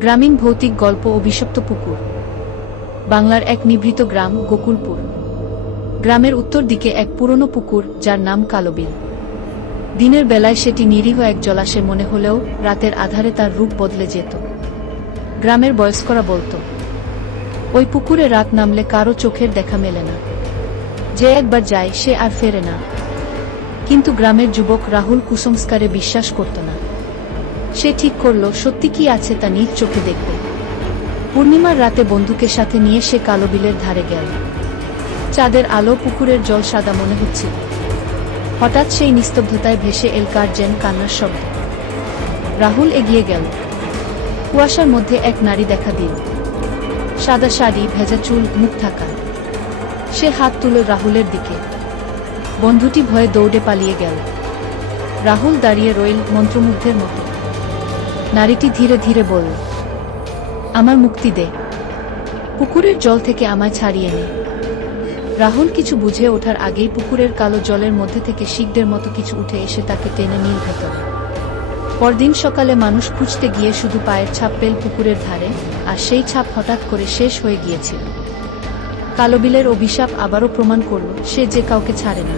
গ্রামীণ ভৌতিক গল্প অভিশপ্ত পুকুর। বাংলার এক নিভৃত গ্রাম গোকুলপুর। গ্রামের উত্তর দিকে এক পুরনো পুকুর, যার নাম কালোবিল। দিনের বেলায় সেটি নিরীহ এক জলাশয় মনে হলেও রাতের আধারে তার রূপ বদলে যেত। গ্রামের বয়স্করা বলত, ওই পুকুরে রাত নামলে কারো চোখের দেখা মেলে না, যে একবার যায় সে আর ফেরে না। কিন্তু গ্রামের যুবক রাহুল কুসংস্কারে বিশ্বাস করত না। সে ঠিক করল, সত্যি কি আছে তা নিজ চোখে দেখবে। পূর্ণিমার রাতে বন্ধুকে সাথে নিয়ে সে কালোবিলের ধারে গেল। চাঁদের আলো, পুকুরের জল সাদা মনে হচ্ছিল। হঠাৎ সেই নিস্তব্ধতায় ভেসে এল কার যেন কান্নার শব্দ। রাহুল এগিয়ে গেল। কুয়াশার মধ্যে এক নারী দেখা দিল। সাদা শাড়ি, ভেজা চুল, মুখ ঢাকা। সে হাত তুলল রাহুলের দিকে। বন্ধুটি ভয়ে দৌড়ে পালিয়ে গেল। রাহুল দাঁড়িয়ে রইল মন্ত্রমুগ্ধের মতো। নারীটি ধীরে ধীরে বলল, আমার মুক্তি দে, পুকুরের জল থেকে আমায় ছাড়িয়ে নে। রাহুল কিছু বুঝে ওঠার আগেই পুকুরের কালো জলের মধ্যে থেকে শিকদের মতো কিছু উঠে এসে তাকে টেনে নিল ভেতরে। পরদিন সকালে মানুষ খুঁজতে গিয়ে শুধু পায়ের ছাপ পেল পুকুরের ধারে, আর সেই ছাপ হঠাৎ করে শেষ হয়ে গিয়েছিল। কালোবিলের অভিশাপ আবারও প্রমাণ করল, সে যে কাউকে ছাড়ে না।